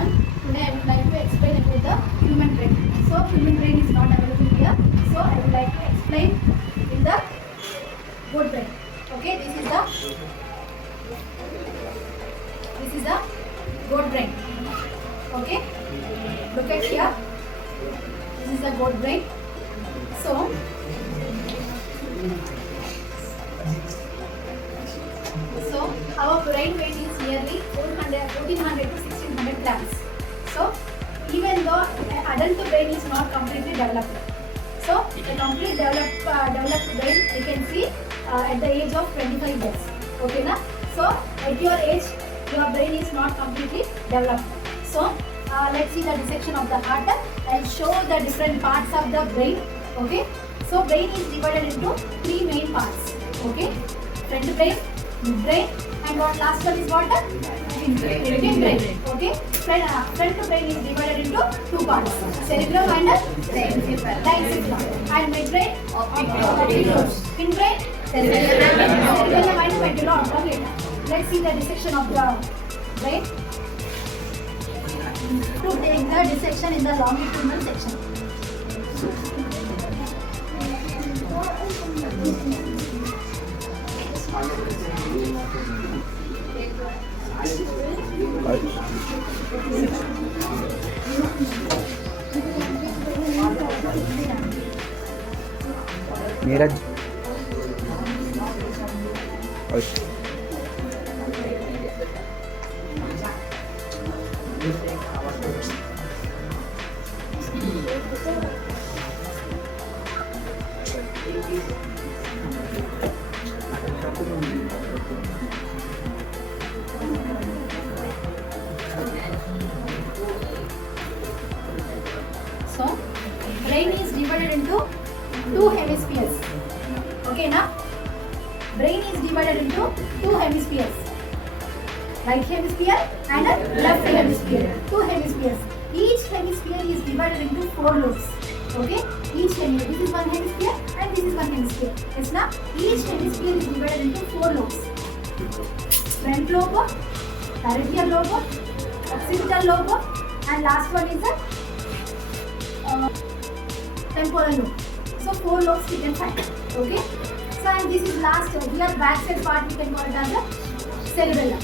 everyone. Today I would like to explain about the human brain. So human brain is not available here. So I would like to explain in the goat brain. Okay, this is the goat brain. Okay, look at here. This is the goat brain. So our brain weight is nearly 1400 to 1600 grams. So even though adult brain is not completely developed, so the complete developed brain we can see at the age of 25 years. Okay, na? So at your age, your brain is not completely developed. So let's see the dissection of the heart. I'll show the different parts of the brain. Okay, so brain is divided into three main parts. Okay, front brain, mid brain, and what last one is what? Mid brain. Okay, front brain is divided into two parts: cerebrum and diencephalon. And mid brain, optic lobes. Pin brain, cerebellum and medulla. Okay, let's see the dissection of the brain. To take the dissection in the longitudinal section. Neeraj So, brain is divided into two hemispheres. Okay, now brain is divided into two hemispheres. Right hemisphere and left hemisphere. Two hemispheres. Each hemisphere is divided into four lobes. Okay, each hemisphere. This is one hemisphere and this is one hemisphere. Yes, now each hemisphere is divided into four lobes. Front lobe, parietal lobe, occipital lobe, and last one is the temporal lobe. So four lobes we can find. Okay. So and this is last here back side part we can call it as the cerebellum.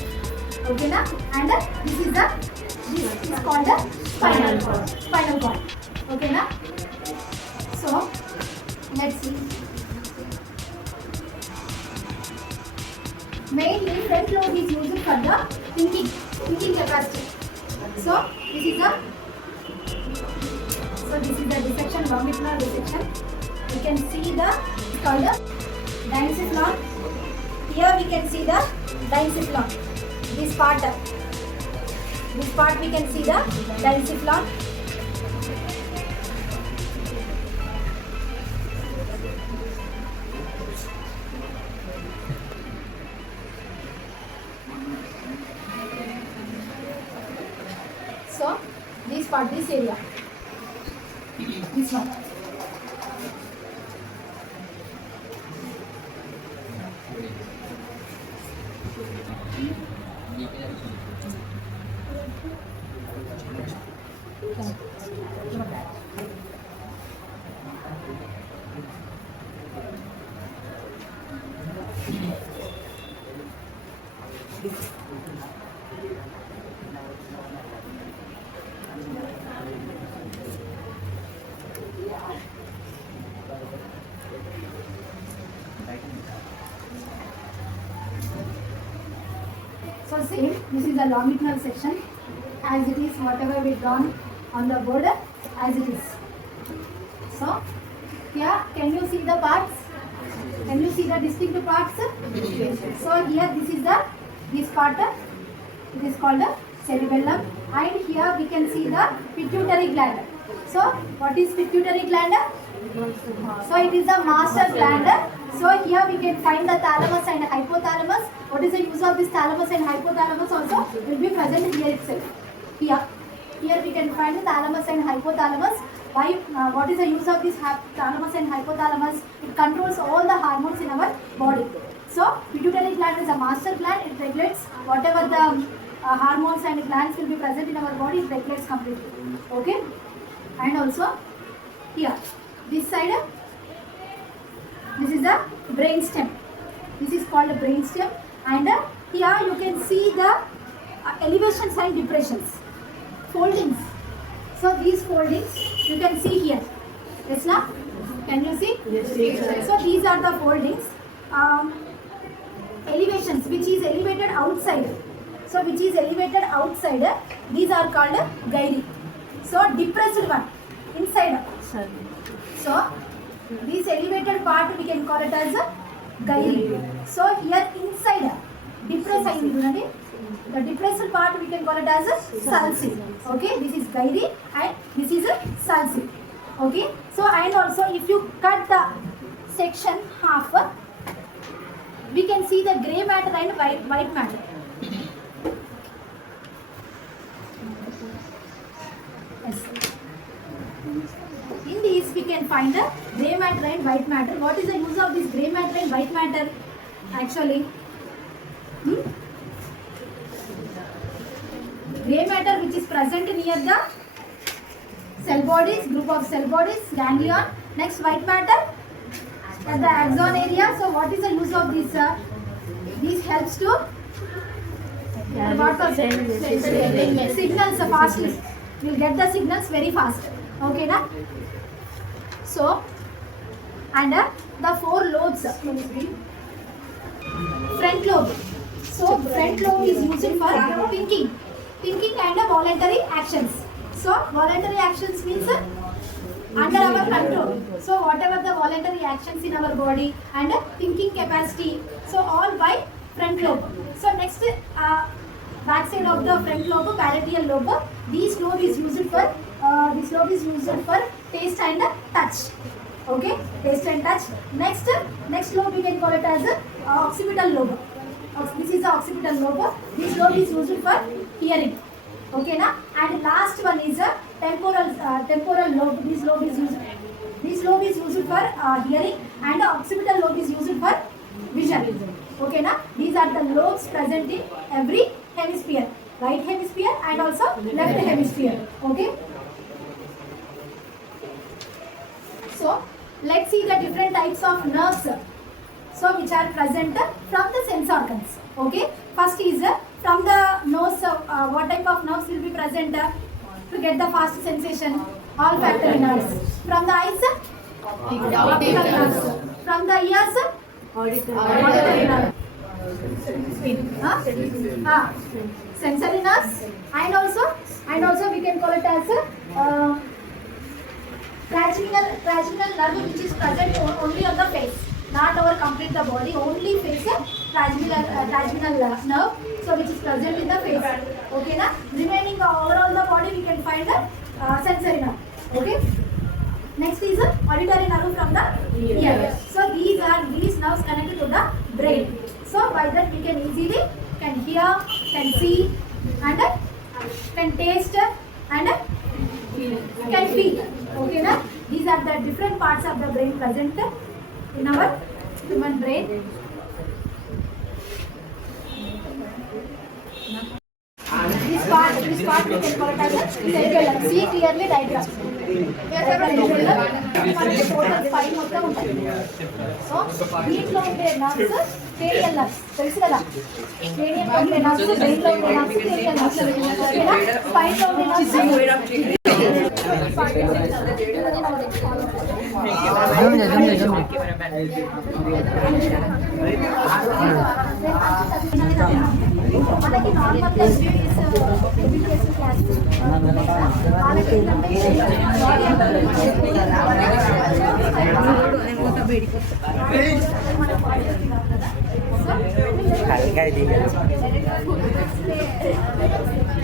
Okay, na? And this is called the spinal cord. Spinal cord. Okay, na? So let's see. Mainly front lobe is used for the thinking capacity. So this is the dissection, longitudinal dissection. We can see the called the diencephalon. Here we can see the diencephalon. This part we can see the diencephalon. So this part, this area, this one. So see, this is the longitudinal section as it is, whatever we drawn on the border as it is. So here, can you see the parts? Can you see the distinct parts? So here this part, it is called the cerebellum, and here we can see the pituitary gland. So what is pituitary gland? So it is the master gland. So here we can find the thalamus and hypothalamus. What is the use of this thalamus and hypothalamus also will be present here itself. Here we can find the thalamus and hypothalamus. Why? What is the use of this thalamus and hypothalamus? It controls all the hormones in our body. So pituitary gland is a master gland. It regulates whatever the hormones and glands will be present in our body, it regulates completely. Okay, and also here, this side, this is the brain stem. This is called a brain stem, and here you can see the elevations and depressions, foldings. So these foldings you can see here. Yes, now can you see? Yes. So these are the foldings. Elevations which is elevated outside. So which is elevated outside, these are called gyri. So depressed one inside. So this elevated part we can call it as gyri. So here inside depressed, the depressed part we can call it as sulci. Okay, this is gyri and this is sulci. Okay, so and also if you cut the section half, we can see the grey matter and white matter. Yes. In these we can find the grey matter and white matter. What is the use of this grey matter and white matter actually? Grey matter which is present near the cell bodies, group of cell bodies, ganglion. Next white matter at the axon area. So what is the use of this? This helps to signals fastly. You will get the signals very fast. Okay, na? So and the four lobes. Front lobe. So front lobe is used for thinking and voluntary actions. So voluntary actions means under our control. So whatever the voluntary actions in our body and thinking capacity, so all by front lobe. So next back side of the front lobe, parietal lobe. This lobe is used for taste and touch. Okay, taste and touch. Next lobe we can call it as occipital lobe. This is the occipital lobe. This lobe is used for hearing. Okay, na? And last one is a temporal lobe. This lobe is used for hearing, and occipital lobe is used for vision. Okay, na? These are the lobes present in every hemisphere, right hemisphere and also left hemisphere. Okay. So let's see the different types of nerves. So which are present from the sense organs. Okay. First is from the nose. What type of nerves will be present to get the fast sensation? Olfactory nerves. From the eyes, optical nerves. From the ears, auditory nerves. Sensory nerves, and also we can call it as trigeminal nerve, which is present only on the face, not over complete the body, only face trigeminal nerve, so which is present in the face. Okay, na? Remaining overall the body we can find the sensory nerve. Okay. Next is auditory nerve from the ear. So these nerves connected to the brain. So by that we can easily can hear, can see, and can taste and can feel. Okay, na? These are the different parts of the brain present in our human brain. This part we can call it as a cerebellum. See clearly diagram. So దీంట్లో ఉండే nerves cranial nerves తెలుసు కదా, cranial లో ఉండే nerves, brain లో ఉండే nerves cranial nerves, spine లో ఉండే నర్వ్స్ మనకి నార్మల్ ఎడ్యుకేషన్ క్లాస్ వాళ్ళకి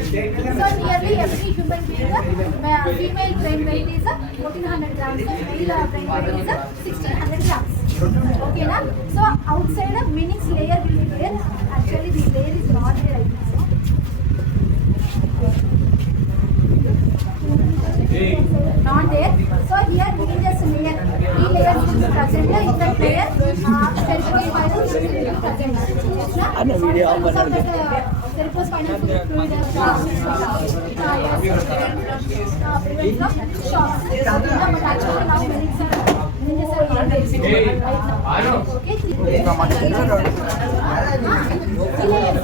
So nearly every human being, female brain weight is 1400 grams, male brain weight is 1600 grams. Okay, na? So outside a Meninx layer will be there. Actually, this layer is not there, I think so. Not there. So here Meninx layer, three layers is present. In that layer, central spinal present. Ano video ako Because of that, cerebrospinal fluid prevent from shocks. But actually now meninges are invasive right now. Okay.